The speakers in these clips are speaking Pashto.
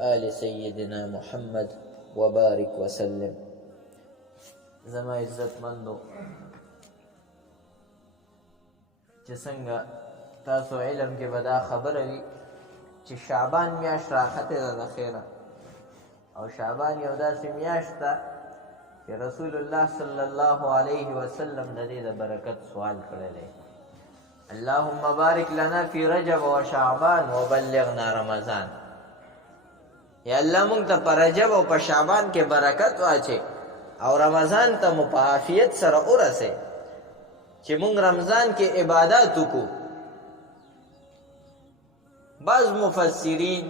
آل سيدنا محمد وبارك وسلم. زما عزت مندو چې څنګه تاسو علم کې به دا خبره وي چې شعبان میاشت راختې ده د خیره، او شعبان یو داسې میاشت ده چې رسول الله صلی الله علیه وسلم د دې د برکت سوال کړی دی. اللهم بارک لنا فی رجب و شعبان وبلغنا رمضان. یا الله مونږ ته په رجب او په شعبان کې برکت واچې او رمضان ته مو په عافیت سره ورسې چې مونږ رمضان کې عبادات وکړو. بعض مفسرین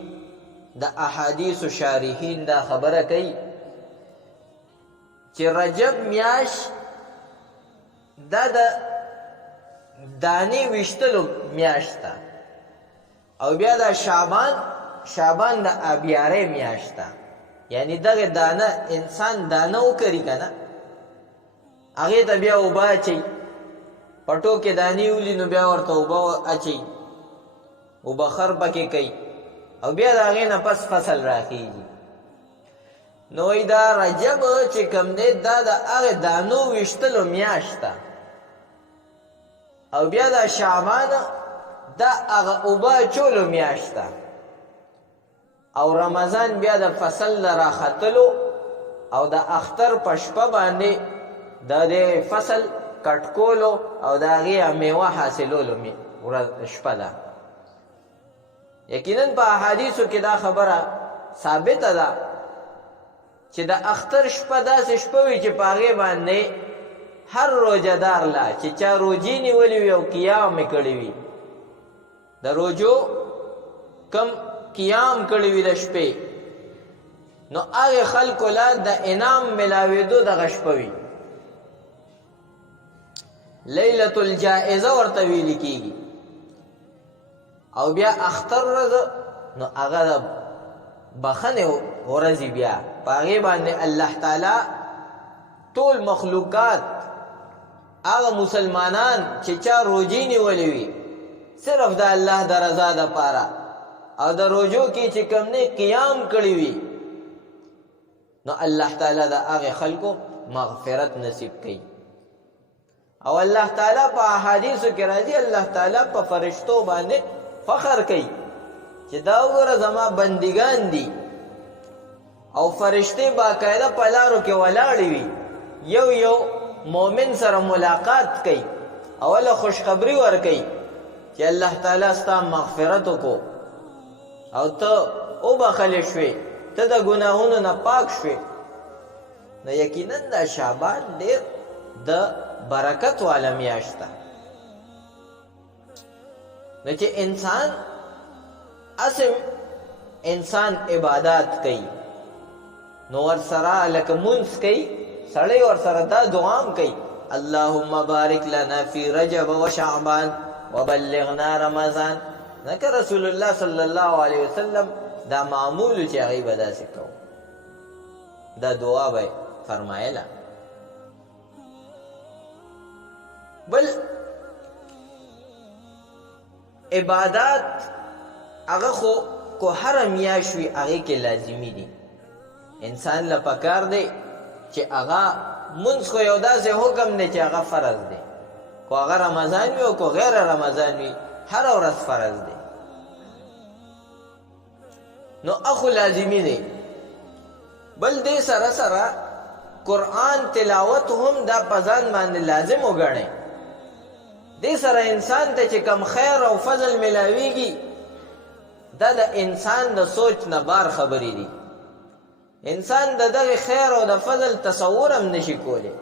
د احادیث و شارحین دا خبره کوي چې رجب میاش دا د دانې ویشتلو میاشت ده، او بیا دا شعبان د آبیارۍ میاشت ده. یعنی دغه دانه انسان دانه وکري که نه، هغې ته بیا اوبه اچوي، پټو کې دانې ولي نو بیا ورته اوبه اچوي، اوبه خر پکې کوي، او بیا د هغې نه پس فصل راخیږي. نو وایي دا رجب چې کوم دی دا د هغې دانو ویشتلو میاشت ده، او بیا دا شعبان دا هغه اوبه اچولو میاشت ده، او رمضان بیا د فصل د راختلو او د اختر په شپه باندې د دې فصل کټکولو او د هغې میوه حاصلولو شپه ده. یقینا په احادیثو کې دا خبره ثابته ده چې د اختر شپه داسې شپه وي چې په هغې باندې هر روجهدار لا چې چا روجې نیولې وي او قیام یې کړی وي، د روجو کم قیام کړی وي د شپې، نو هغې خلکو لا د انعام ملاوېدو دغه شپه وي. لیلة الجائزه ورته ویل کېږي. او بیا اختر ورځ نو هغه د بخنې ورځې بیا په هغې باندې الله تعالی ټول مخلوقات هغه مسلمانان چې چا روجې نیولې وي صرف د الله د رضا دپاره او د روجو کې چې کوم نه قیام کړی وي، نو الله تعالی د هغې خلکو مغفرت نصیب کوي. او الله تعالی په احادیثو کې راځي الله تعالی په فرشتو باندې فخر کوي چې دا وګوره زما بندگان دي، او فرشتې باقاعده په لارو کې ولاړې وي، یو مؤمن سره ملاقات کوي، اوله خوشخبری ورکوي چې الله تعالی ستا مغفرت وکړو او ته وبخلې شوې، ته د ګناهونو نه پاک شوې. نو یقینا دا شعبان ډېر د برکت والا میاشت ده. نو چې انسان عبادات کوي نو ورسره لکه مونځ کوي، سړی ورسره دا دعام کوي اللهم بارک لنا فی رجب و شعبان وبلغنا رمضان. نکه رسول الله صلی الله علیه وسلم دا معمولو چې هغې به داسې کوو، دا دعا به فرمایله. بل عبادات هغه خو کو هر میاشت وي هغې کې لازمي دي. انسان له پکار دی چې هغه مونځ خو یو داسې حکم دی چې هغه فرض دی، کو هغه رمضان وي او کو غیر رمضان وي هر ورځ فرض دی، نو اخو لازمي دی. بل دې سره سره قرآن تلاوت هم دا په ځان باندې لازم وګڼئ. دې سره انسان ته چې کم خیر او فضل ملاویږي دا د انسان د سوچ نه بار خبرې دي. انسان د دغه خیر او د فضل تصور هم نشي کولی.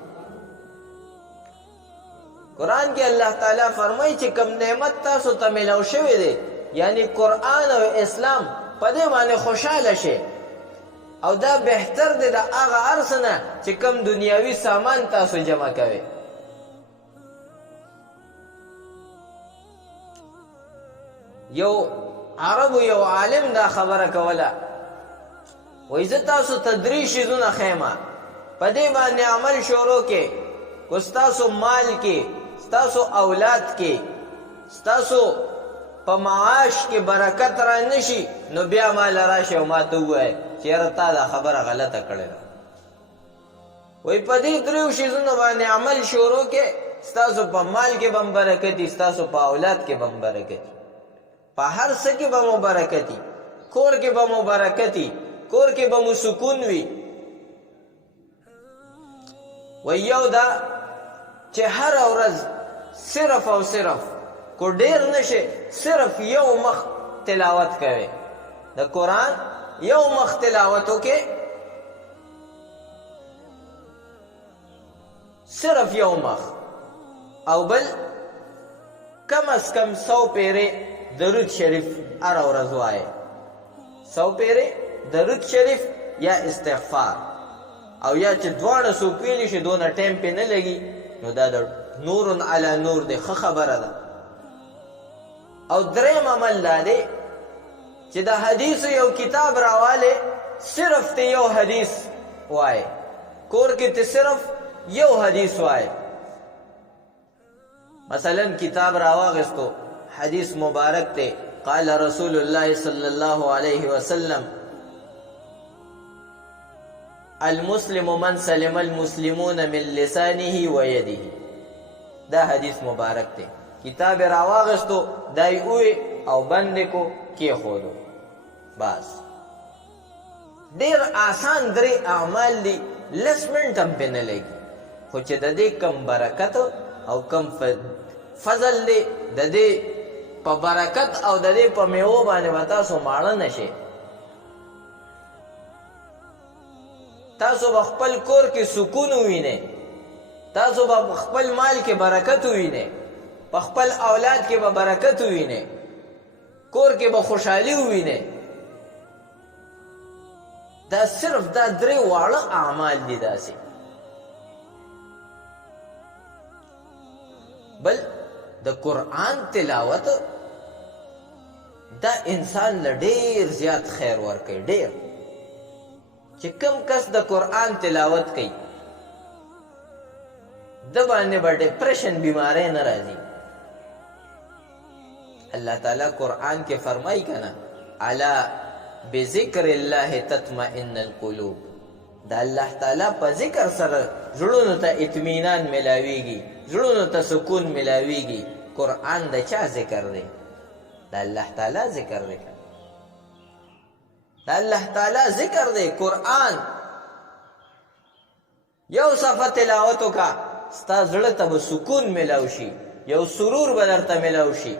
قرآن کې الله تعالی فرمایي چې کم نعمت تاسو ته ملاو شوی دی، یعنی قرآن او اسلام، په دې باندې خوشحاله شئ، او دا بهتر دی د هغه هر څه نه چې کم دنیاوي سامان تاسو جمع کوئ. یو عربو یو عالم دا خبره کوله، وایي زه تاسو ته 3 شیزونه ښیمه، په دې باندې عمل شروع کې، کو ستاسو مال کې، ستاسو اولاد کې، ستاسو په معاش کې برکت را نشي نو بیا مال راشه او ما ته ووایه چې یاره تا دا خبره غلطه کړې ده. وایي په دې دریو شیزونو باندې عمل شروع کې ستاسو په مال کې به هم برکتي، ستاسو په اولاد کې به هم برکتي، په هر څه کې به مو برکتي، کور کې به مو برکتي، کور کې به مو سکون وي. وایي یو دا چې هره ورځ صرف او صرف کو ډیر نشي صرف یو مخ تلاوت کوي د قرآن، یو مخ تلاوت وکړي، صرف یو مخ، او بل کم از کم 100 پیرې درود شریف هره ورځ وایي، 100 پیرې درود شریف یا استغفار، او یا چې دواړه څوک ویلی شي دونه ټایم پې نه لګي نو دا د نور علی نور دی، ښه خبره ده. او دریم عمل دا دی چې د حدیثو یو کتاب راوالی، صرف ته یو حدیث وایي، کور کې ته صرف یو حدیث وایي. مثلا کتاب راواغستو، حدیث مبارک ته قال رسول الله صلی الله علیه وسلم المسلم من سلم المسلمون من لسانه و یده. دا حدیث مبارک ته کتاب راواغستو، دای اوی او بند کو کې خودو. بس ډیر آسان درې اعمال دي، لس منټ هم پې نه لګي، خو چې د دې کم برکت او کم فضل دی، د دې په برکت او د دې په میوو باندې به تاسو ماړه نشئ. تاسو به خپل کور کې سکون ووینئ، تاسو به خپل مال کې برکت ووینئ، په خپل اولاد کې به برکت ووینئ، کور کې به خوشحالي ووینئ. دا صرف دا درې واړه اعمال دي داسې. بل د قرآن تلاوت دا انسان له ډېر زیات خیر ورکوي، ډېر. چې کم کس د قرآن تلاوت کوي د باندې به ډپریشن بیماری نه راځي. الله تعالی قرآن کې فرمایي کنه الا بذکر الله تطمئن القلوب. د الله تعالی په ذکر سره زړونو ته اطمینان ملاویږي، زړونو ته سکون ملاویږي. قرآن د چا ذکر دی؟ د الله تعالی ذکر دی. د الله تعالی ذکر دی قرآن. یو صفحه تلاوت وکړه، ستا زړه ته به سکون ملاو شي، یو سرور به درته ملاو شي.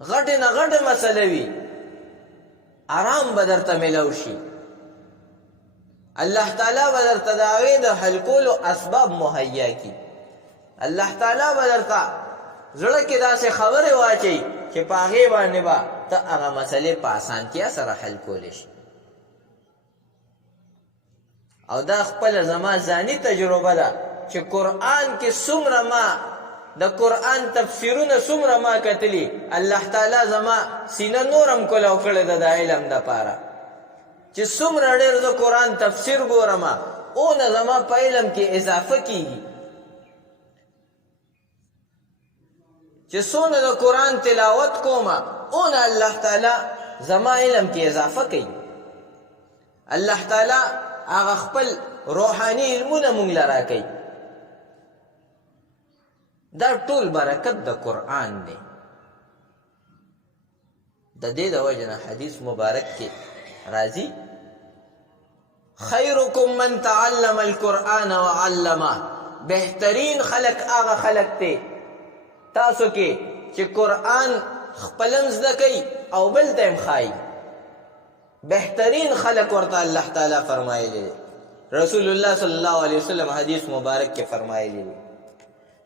غټې نه غټې مسله وي، آرام به درته ملاو شي. الله تعالی به درته د هغې د حل کولو اسباب مهیا کړي. الله تعالی به درته زړه کې داسې خبرې واچوي چې په هغې باندې به ته هغه مسلې په اسانتیا سره حل کولی شي. او دا خپله زما ځاني تجربه ده چې قرآن کې څومره ما د قرآن تفسیرونه څومره ما کتلي، الله تعالی زما سینه نورم کولو کړې ده د علم دپاره چې څومره ډېر زه قرآن تفسیر ګورم اونه زما په علم کې اضافه کېږي. چې څونه د قرآن تلاوت کوم اونه الله تعالی زما علم کې اضافه کوي. الله تعالی هغه خپل روحاني علمونه مونږ له راکوي. دا ټول برکت د قرآن دی. د دې د وجې نه حدیث مبارک کې راځي خیرکم من تعلم القرآن وعلمه. بهترین خلق هغه خلق دی تاسو کې چې قرآن خپلم زده کوي او بل ته هم ښایي. بهترین خلق ورته الله تعالی فرمایلی دی. رسول الله صلی الله علیه وسلم حدیث مبارک کې فرمایلی دی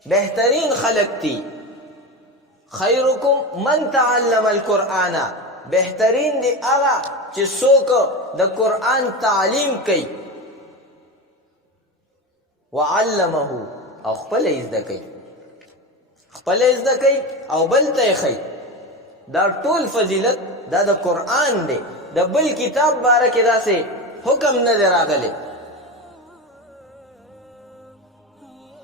بهترین خلق دی. خیرکم من تعلم القرآن. بهترین دی هغه چې څوک د قرآن تعلیم کوي وعلمه او خپل زده کوي، خپل زده کوي او بل ته یې ښایي. دا ټول فضیلت دا د قرآن دی. د بل کتاب باره کې داسې حکم نه دی راغلی.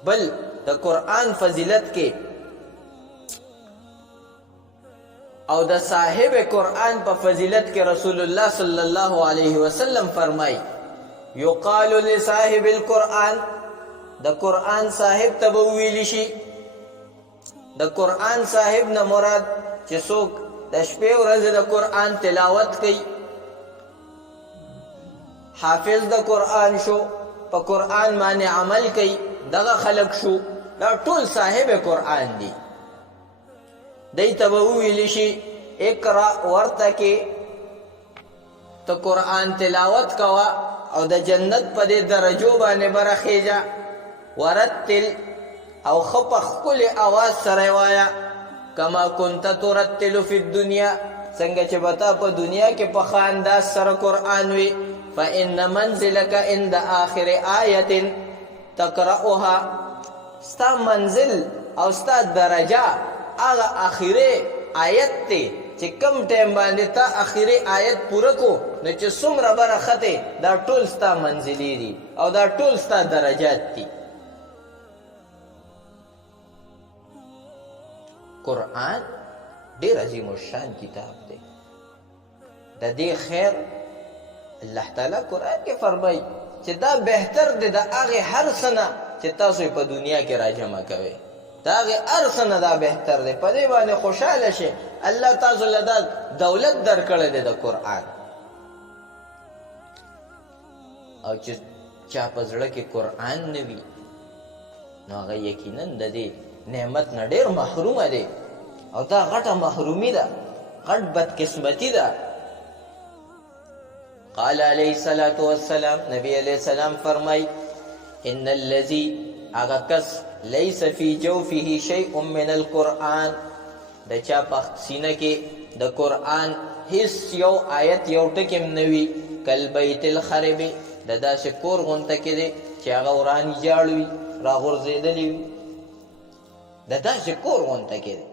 بل د قرآن فضیلت کې او د صاحب قرآن په فضیلت کې رسول الله صلی الله علیه وسلم فرمای یقال لصاحب القرآن د قرآن صاحب ته ویل شي د قرآن صاحب نه مراد چې څوک د شپې ورځې د قرآن تلاوت کوي حافظ د قرآن شو په قرآن باندې عمل کوي دغه خلق شو دا ټول صاحب قرآن دي دی ته ویل شي اقرا ورته کې ته قرآن تلاوت کوه او د جنت په دې درجو باندې برخیږه ورتل او ښه په ښکلې اواز سره وایه کما كنت ترتل فی الدنیا څنګه چې به تا په دنیا کې په ښه انداز سره قرآن وي فإن منزلك عند آخر آیة تقرأها ستا منزل او ستا درجه هغه آخري آیت ته چې کم ټیم باندې تا آخري آیت پوره کو نو چې څومره برخته دا ټول ستا منزلي دي او دا ټول ستا درجات دي قرآن ډېر عظیم الشان کتاب دی د دې خیر الله تعالی قرآن کې فرمایي چې دا بهتر دی د هغې هر څه نه چې تاسو په دنیا کې راجمع کوئ د هغې هر څه نه دا بهتر دی په دې باندې خوشحاله شئ الله تاسو له دا دولت درکړی دی د قرآن او چې چا په زړه کې قرآن نه وي نو هغه یقینا د دې نعمت نه ډېر محرومه دی او دا غټه محرومي ده غټ بدقسمتي ده قال علیه الصلاة والسلام نبی علیہ السلام فرمای ان الذي اغا کس لیس فی جوفه شیء من القرآن د چا په سینه کې د قرآن هیڅ یو آیت یو ټکی نوي کل بیت الخرب د داسې کور غونته کې دی چې هغه ورانی جاړ وي راغورځېدلی وي د داسې کور غونته کې دی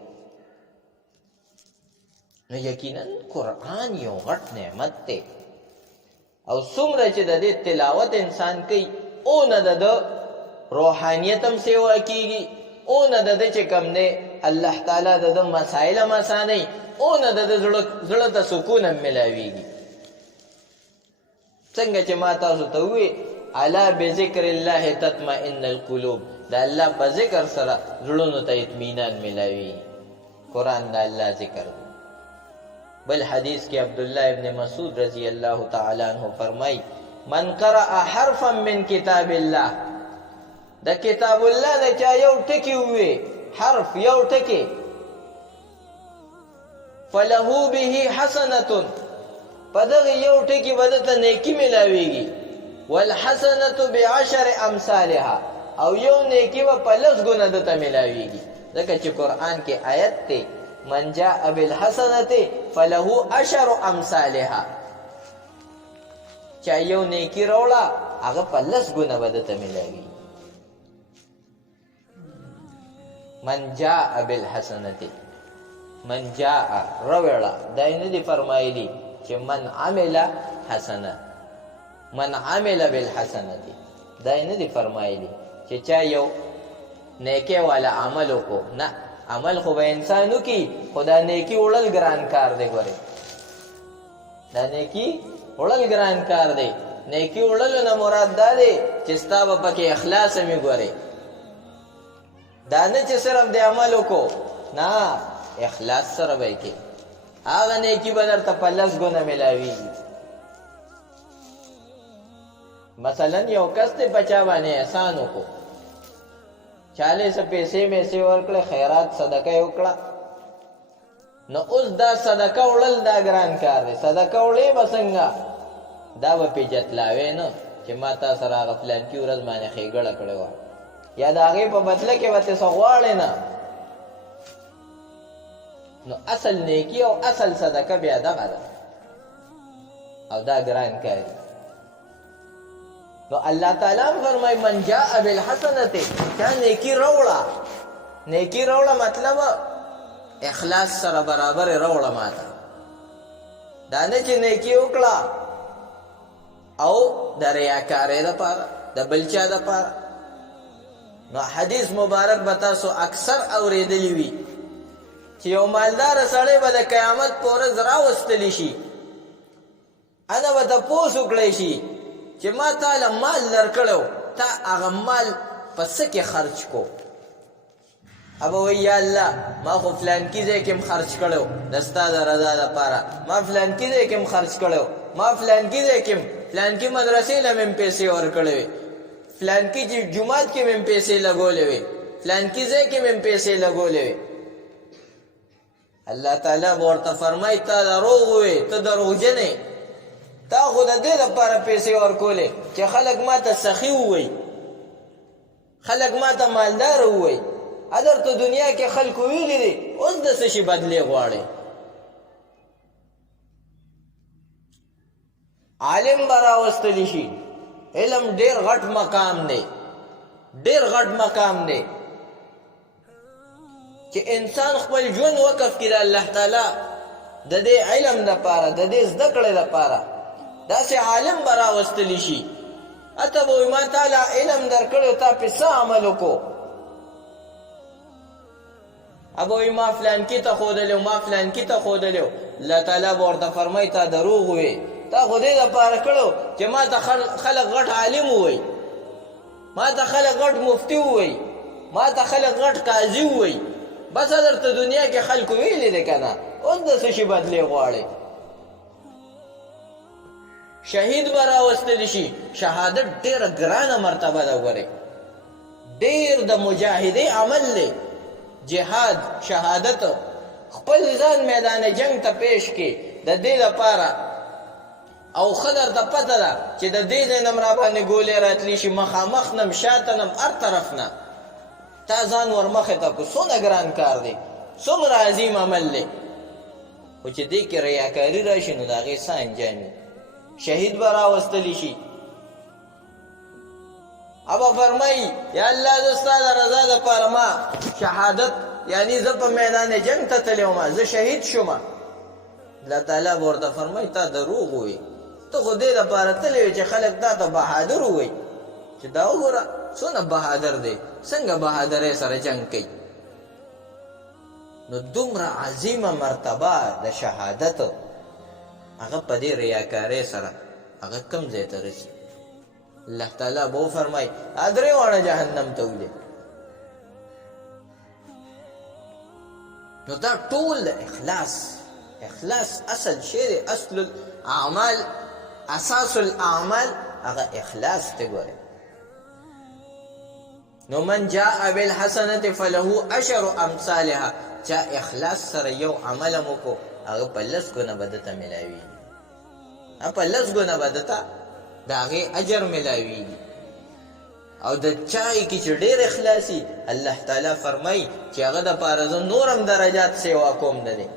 نو یقینا قرآن یو غټ نعمت دی او څومره چې د دې تلاوت انسان کوي اونه د روحانیت هم سیوا کیږي اونه د چې کوم دی الله تعالی د مسایل هم اسانوي اونه د زړه ته سکون هم ملاویږي څنګه چې ما تاسو ته ووایي الا بذکر الله تطمئن القلوب د الله په ذکر سره زړونو ته اطمینان ملاوي قرآن د الله ذکر دی بل حدیث کې عبدالله ابن مسعود رضی الله تعالی عنہ فرمای من قرأ حرفا من کتاب الله د کتاب الله نه چا یو ټکی وي حرف یو ټکی فله به حسنه په دغه یو ټکی باندې ته نیکی ملاويږي والحسنه بعشر امثالها او یو نیکی په لس ګونه دته ملاويږي ځکه چې قرآن کې آیت ته من جاء بالحسنه فله عشر امثالها چا یو نیکی روړه هغه په لس ګونه بدته ملاوي من جاء بالحسنه من جاء روړه دای نه دی فرمایلی چې من عمل حسنه من عمل بالحسنه دای نه دی فرمایلی چې چا یو نیکی والا عمل وکړو نه عمل خو به انسانو کی خدا نیکی وړل ګران کار دی ګوره دا نیکی وړل ګران کار دی نیکی وړل نه مراد دا دی چې ستا به پکې اخلاص می ګوره دا نه چې صرف د عمل وکړو نه اخلاص سره به کې هغه نیکی به درته په لس ګونه ملاویږي مثلا یو کس ته بچا باندې احسان وکړو 40 پیسې میسې ورکړه خیرات صدقه وکړه نو اوس دا صدقه وړل دا ګران کار دی صدقه وړې به څنګه دا به پې جتلاوې نه چې ما تا سره هغه فلانکي ورځ باندې ښېګړه کړې وه یا د هغې په بدله کې به ته څه غواړې نه نو اصل نیکي او اصل صدقه بیا دغه ده او دا ګران کار دی نو الله تعالی فرمای من جاء بالحسنه چا نیکی روړه نیکی روړه مطلب اخلاص سره برابر روړه ماته دا نه چې نیکی وکړه او د ریاکارۍ دپاره د بل چا دپاره نو حدیث مبارک به تاسو اکثر اورېدلی وي چې یو مالدار سړی به د قیامت په ورځ راوستلی شي، انا به تپوس وکړی شي چې ما تاله مال درکړی و، تا هغه مال په څه کې خرچ کو؟ ابه وی یا الله ما خو فلانکي ځای کې هم خرچ کړی و د ستا د رضا لپاره، ما فلانکي ځای کې هم خرچ کړی و، ما فلانکي ځای کې هم فلانکي مدرسې له مې پیسې ورکړې وې، فلانکي جومات کې مې پیسې لګولې وې، فلانکي ځای کې مې پیسې لګولې وې. الله تعالی به ورته فرمایي تا دروغ ووې، ته دروغجن یې، تا خو د دې لپاره پیسې ورکولې چې خلک ما ته سخي ووایي، خلک ما ته مالدار ووایي. درته دنیا کې خلکو ویلي دي، اوس د څه شي بدلې غواړې؟ عالم به راوستلی شي، علم ډېر غټ مقام دی، ډېر غټ مقام دی چې انسان خپل ژوند وقف کړي د الله تعالی د دې علم دپاره، د دې زده کړې دپاره. داسې عالم به راوستلی شي، اته به وایي ما تعالی علم درکړی، تا پې څه عمل وکړو؟ ابه وایي ما فلانکي ته ښودلی و، ما فلانکي ته ښودلی و. الله تعالی به ورته فرمایي تا دروغ ووې، تا خو دې دپاره کړو چې ما ته خلک غټ عالم ووایي، ما ته خلک غټ مفتي ووایي، ما ته خلک غټ قاضي ووایي. بس درته دنیا کې خلکو ویلي دی که نه، اوس د څه شي بدلې غواړې؟ شهید به راوستلی شي، شهادت ډېره ګرانه مرتبه ده. ګورې ډېر د مجاهدۍ عمل دی جهاد، شهادت، خپل ځان میدان جنگ ته پیش کې د دې لپاره، او ښه درته پته ده چې د دې ځای نه م راباندې ګولې راتلی شي، مخامخ نم شاته نم هر طرف نه، تا ځان ورمخې ته کو. څومره ګران کار دی، څومره عظیم عمل دی، خو چې دې کې ریاکاري راشي نو د هغې څه انجام وي؟ شهید به راوستلی شي، ابا فرمایي یا الله زه ستا د رضا دپاره ما شهادت، یعنی زه په میدان جنگ ته تللی وم، زه شهید شوم. الله تعالی به ورته فرمایي تا دروغ ووایي، ته خو دې دپاره تللی وې چې خلک تا ته بهادر ووایي چې دا وګوره څونه بهادر دی، څنګه بهادرۍ سره جنگ کوي. نو دومره عظیمه مرتبه د شهادت هغه په دې ریاکارۍ سره هغه کوم ځای ته رسي؟ الله تعالی به وفرمایي درې واړه جهنم ته ولې. نو دا ټول د اخلاص اصل شی دی، اصل الاعمال، اساس الاعمال هغه اخلاص ته. ګورې نو من جاء بالحسنة فله عشر امثالها، چا اخلاص سره یو عمل مکو هغه په لس ګونه به دته ملاویږي، په لس ګونه به دته د هغې اجر ملاویږي. او د چا کې چې ډېر اخلاصي، الله تعالی فرمایي چې هغه دپاره زه نورم درجات سیوا کوم نه دی،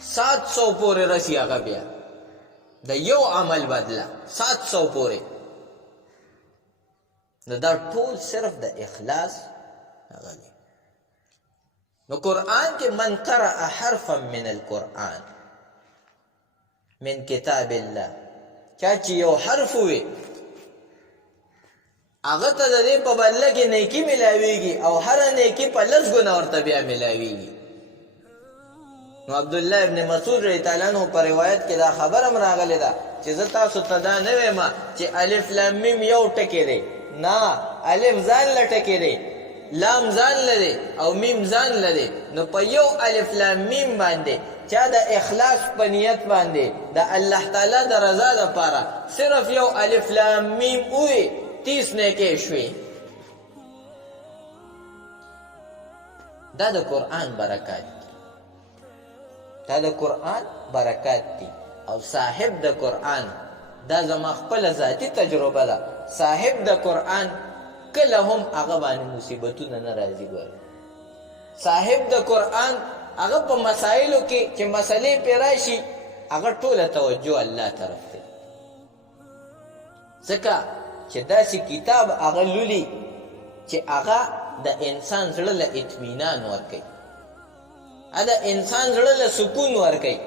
700 پورې رسي هغه بیا د یو عمل بدله، 700 پورې. نو دا ټول صرف د اخلاص هغه دی. نو قرآن کې من قرأ حرفا من القرآن من کتاب الله، چا چې یو حرف وي هغه ته د دې په بدله کې نیکي ملاویږي، او هره نیکي په لس ګونه ورته بیا ملاویږي. نو عبدالله ابن مسعود رضی الله عنه په روایت کې دا خبر هم راغلی ده چې زه تاسو ته دا نه وایم چې الف لام میم یو ټکی دی، نه، الف ځان له ټکی دی، لام ځان له دی، او میم ځان له دی. نو په یو الف لام میم باندې چا د اخلاص په نیت باندې د الله تعالی د رضا لپاره صرف یو الف لام میم ووی، 30 نیکۍ شوې. دا د قرآن برکات دي، دا د قرآن برکات دي. او صاحب د قرآن، دا زما خپله ذاتي تجربه ده، صاحب د قرآن کله هم هغه باندې مصیبتونه نه راځي. ګوره صاحب د قرآن هغه په مسایلو کې چې مسلې پې راشي هغه ټوله توجه الله طرف ته، ځکه چې داسې کتاب هغه لولي چې هغه د انسان زړه له اطمینان ورکوي، د انسان زړه له سکون ورکوي.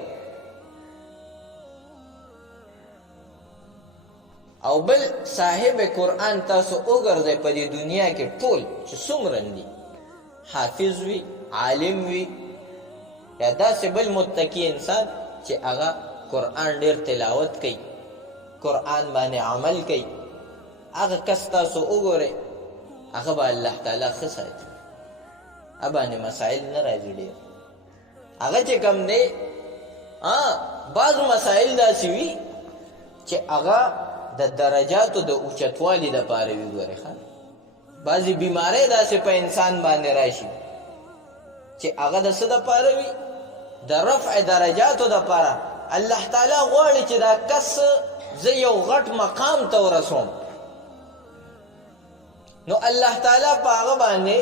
او بل صاحب قرآن تاسو وګرځئ په دې دنیا کې ټول چې څومره دي، حافظ وي، عالم وي، یا داسې بل متقي انسان چې هغه قرآن ډېر تلاوت کوي، قرآن باندې عمل کوي، هغه کس تاسو وګورئ هغه به الله تعالی ښه ساتي، هغه باندې مسایل نه راځي ډېر. هغه چې کوم دی بعضو مسایل داسې وي چې هغه د درجاتو د اوچتوالي دپاره وي. ګورئ بعضې بیمارۍ داسې په انسان باندې راشي چې هغه د څه دپاره وي؟ د رفع درجاتو دپاره. الله تعالی غواړي چې دا کس زه یو غټ مقام ته ورسوم، نو الله تعالی په هغه باندې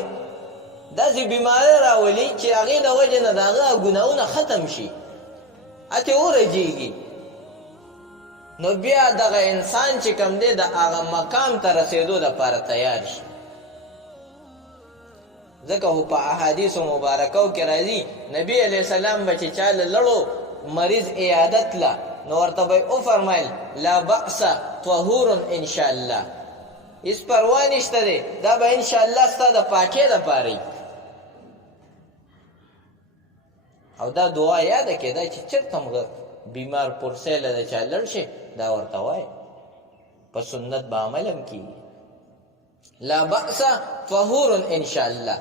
داسې بیمارۍ راولي چې هغې د وجې نه د هغه ګناهونه ختم شي، هتې ورجېږي، نو بیا دغه انسان چې کوم دی د هغه مقام ته رسېدو دپاره تیار شي. ځکه خو په احادیثو مبارکو کې راځي نبی علیه السلام به چې چا له لړو مریض عیادت له نو ورته به یې وفرمیل لا بأس طهور انشاءالله، هېڅ پروا نشته دی، دا به انشاءالله ستا د پاکۍ دپاره وي. او دا دعا یاده کېده چې چېرته هم بیمار پرسۍ له د چا لړ شي دا ورته وایي، په سنت به عمل هم کېږي. لا بأس طهور انشاءالله،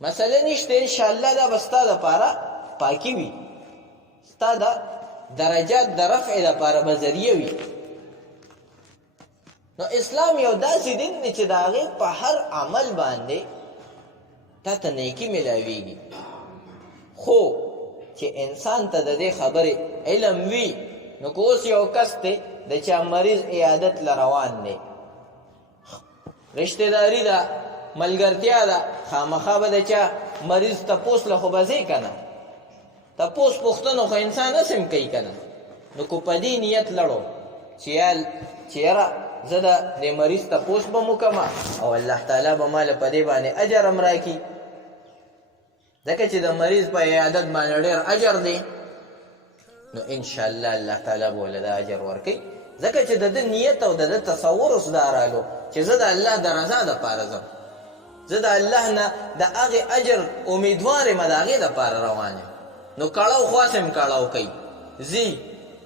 مسله نشته، انشاءالله دا به ستا دپاره پاکي وي، ستا د درجات د رفع دپاره به ذریعه وي. نو اسلام یو داسې دین دی چې د هغې په هر عمل باندې تا ته نیکي میلاویږي، خو چې انسان ته د دې خبرې علم وي. نو که اوس یو کس دی د چا مریض عیادت له روان دی، رشتهداري ده، ملګرتیا ده، خامخا به د چا مریض تپوس له خو به ځې که نه، تپوس پوښتنه خو انسان هسې هم کوي که نه. نو که په دې نیت لړو چې یاره زه د دې مریض تپوس به م وکړمه او الله تعالی به ما له په دې باندې اجر هم راکړي، ځکه چې د مریض په عیادت باندې ډېر اجر دی، نو انشاءالله الله تعالی به ولې دا اجر ورکوي، ځکه چې د ده نیت او د ده تصور اوس دا رالو چې زه د الله د رضا دپاره ځم، زه د الله نه د هغې اجر امیدوار یم، د هغې دپاره روان یم. نو کړاو خو هسې هم کړاو کوي، ځي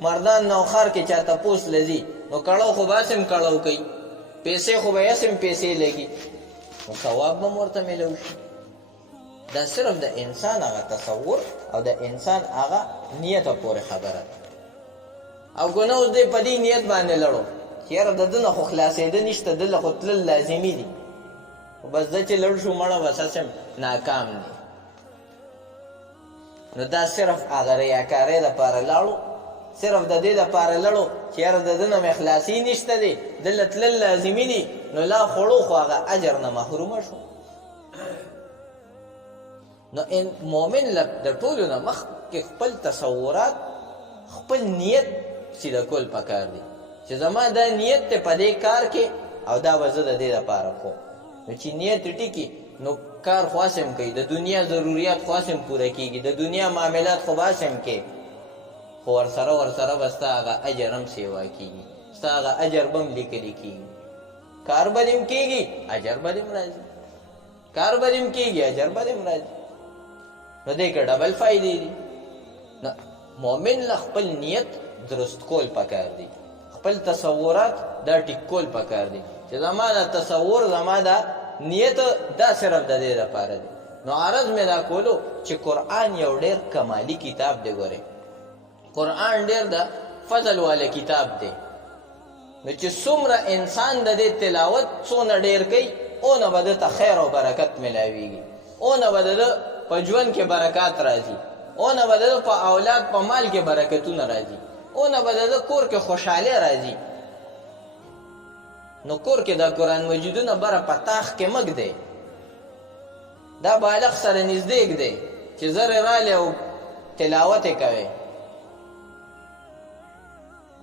مردان نوخار کې چا تپوس له ځي، نو کړاو خو به هسې هم کړاو کوي، پیسې خو به یې هسې هم پیسې لګي، نو ثواب به هم ورته میلو شي. دا صرف د انسان هغه تصور او د انسان هغه نیته پورې خبره ده. او که نه اوس دی په دې نیت باندې لړو چې یاره د ده نه خو خلاصېده نشته، ده له خو تلل لازمي دي، خو بس ده چې لړ شو مړه بس هسې ناکام دی. نو دا صرف هغه ریاکارۍ دپاره لاړو، صرف د دې دپاره لړو چې یاره د ده نه مې خلاصي نشته دی، ده له تلل لازمي دي، نو لا خوړو خو هغه اجر نه محرومه شو. نو مؤمن د ټولو نه مخکې خپل تصورات، خپل نیت سیده کول پکار دی چې زما دا نیت دی په دې کار کې او دا به زه د دې دپاره کوم. نو چې نیت ټیکي نو کار خو هسې هم کوي، د دنیا ضروریات خو هسې هم پوره کېږي، د دنیا معاملات خو به هسې هم کوي، خو ورسره به ستا هغه اجر هم سیوا کېږي، ستا هغه اجر به هم لیکلی کېږي، کار به دې هم کېږي اجر به دې هم راځي، کار به دې هم کېږي اجر به دې هم راځي، نو دې کې ډبل فایدې دي. نو مؤمن له خپل نیت درست کول پکار دی، خپل تصورات دا ټیک کول پکار دی چې زما دا تصور، زما دا نیت دا صرف د دې دپاره دی. نو عرض مې دا کولو چې قرآن یو ډېر کمالي کتاب دی. ګورئ قرآن ډېر د فضل والا کتاب دی، نو چې څومره انسان د دې تلاوت څونه ډېر کوي اونه به ده ته خیر او برکت میلاویږي، اونه به د ده په ژوند کې برکات راځي، اونه به د ده په اولاد په مال کې برکتونه راځي، اونه به د ده کور کې خوشحالي راځي. نو کور کې دا قرآن مجیدونه بره په تاخ کې مږ دی، دا بالغ سره نږدې دی چې زر یې رالی او تلاوت یې کوي.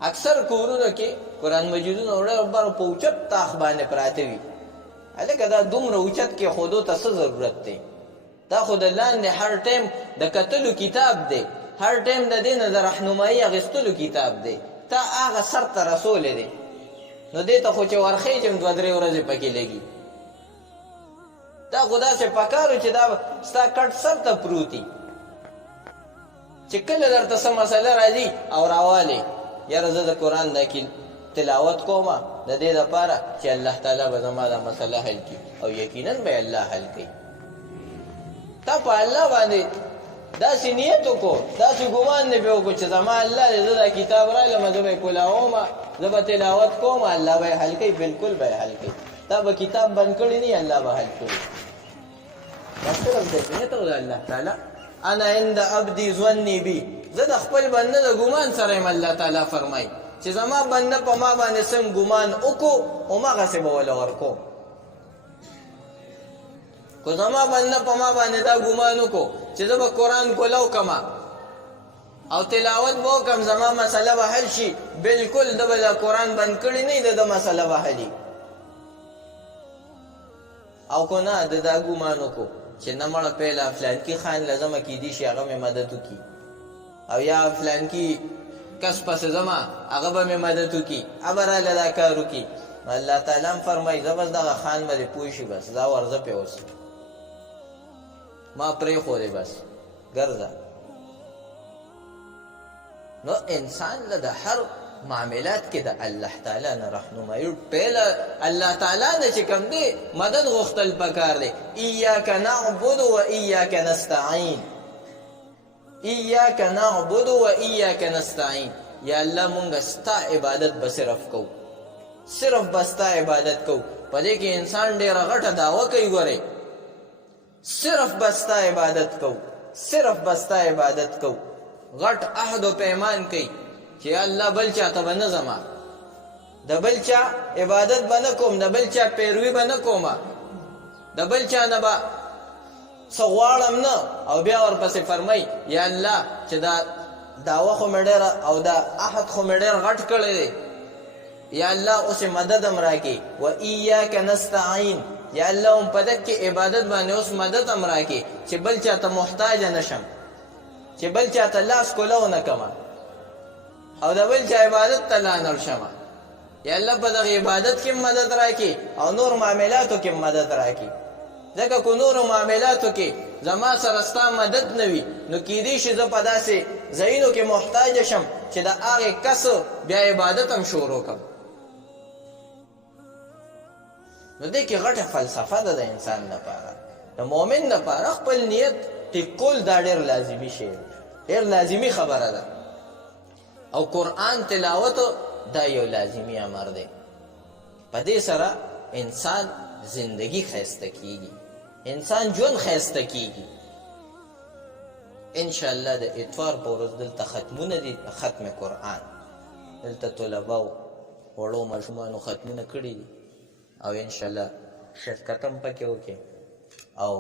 اکثر کورونو کې قرآن مجیدونه ډېر بره په اوچت تاخ باندې پراته وي، هلکه دا دومره اوچت کې ښودو ته څه ضرورت دی؟ دا خو د لاندې هر ټایم د کتلو کتاب دی، هر ټایم د دې نه د رهنمایي اخیستلو کتاب دی، تا هغه سر ته رسولی دی، نو دې ته خو چې ورخېږم 2-3 ورځې پکې لګي. دا خو داسې پکارو چې دا ستا کټ سر ته پروتي چې کله درته څه مسله راځي او راوالې یاره زه د قرآن دا تلاوت کومه د دې دپاره چې الله تعالی به زما دا مسله حل کړي او یقینا به الله حل کوي تا په الله باندې داسې نیت وکړو داسې ګمان نه به وکړو چې زما الله دی زه دا کتاب رالم زه به یې کولاومه زه به تلاوت کوم الله به یې حل کوي بلکل به یې حل کوي تا به کتاب بند کړی نه الله به حل کړي دا صرف د نیت او د الله تعالی انا عند عبدي ظني بي زه د خپل بنده د ګمان سره یم الله تعالی فرمایي چې زما بنده په ما باندې څنګه ګمان وکړو هماغسې به وله ورکوم کو زما بنده په ما باندې دا ګمان وکړو چې زه به قرآن کولو کما او تلاوت به وکړم زما مسله به حل شي بلکل ده به دا قرآن بند کړی نه د ده مسله به حلي او که نه د دا ګمان وکړو چې نه مړه پهله فلانکي خان لازمه کیدی شي هغه مې مدد وکړي او یا فلانکي کس پس زما هغه به مې مدد وکړي هغه راله دا کار وکړي الله تعالی هم فرمایي زه بس دغه خان به دې پوه شي بس دا ورځه پې اوس ما پرېښودې بس ګرځه نو انسان له د هر معاملات کې د الله تعالی نه رهنمایي پهله الله تعالی نه چې کوم دی مدد غوښتل پکار دی ایاک نعبد و ایاک نستعین ایاک نعبد و ایاک نستعین یا الله مونږ ستا عبادت به صرف به ستا عبادت کو په دې کې انسان ډېره غټه دعوه کوي ګورئ صرف به ستا عبادت کو غټ عهد و پیمان کوي چې الله بل چاته به نه ځمه د بل چا عبادت به نه کوم د بل چا پیروي به نه کومه د بل چا نه به څه غواړم نه او بیا ورپسې فرمایي یا الله چې دا دعوه خو مې ډېره او دا عهد خو مې ډېر غټ کړی دی یا الله اوس مدد هم راکړي و ایاک نستعین یا الله هم په دک کې عبادت باندې اوس مدد هم راکړي چې بل چاته محتاجه نشم چې بل چاته لاس کولو نه کمه او د بل چا عبادت ته لا نه شمه یا الله په دغه عبادت کې مدد راکړي او نور معاملاتو کې مدد راکړي ځکه که نورو معاملاتو کې زما سره ستا مدد نه وي نو کیدی شي زه په داسې ځایونو کې محتاجه شم چې د هغې کس بیا عبادت هم شروع کړم نو دې کې غټه فلسفه ده د انسان لپاره د مؤمن لپاره خپل نیت ټیکول دا ډېر لازمي شی ډېر لازمي خبره ده او قرآن تلاوت دا یو لازمي امر دی په دې سره انسان زندگی ښایسته کیږي انسان ژوند ښایسته کیږي انشاءالله د اتوار په ورځ دلته ختمونه دي ختم قرآن دلته طلباو وړو ماشومانو ختمونه کړي دي او انشاءالله شرکت هم پکې وکړي او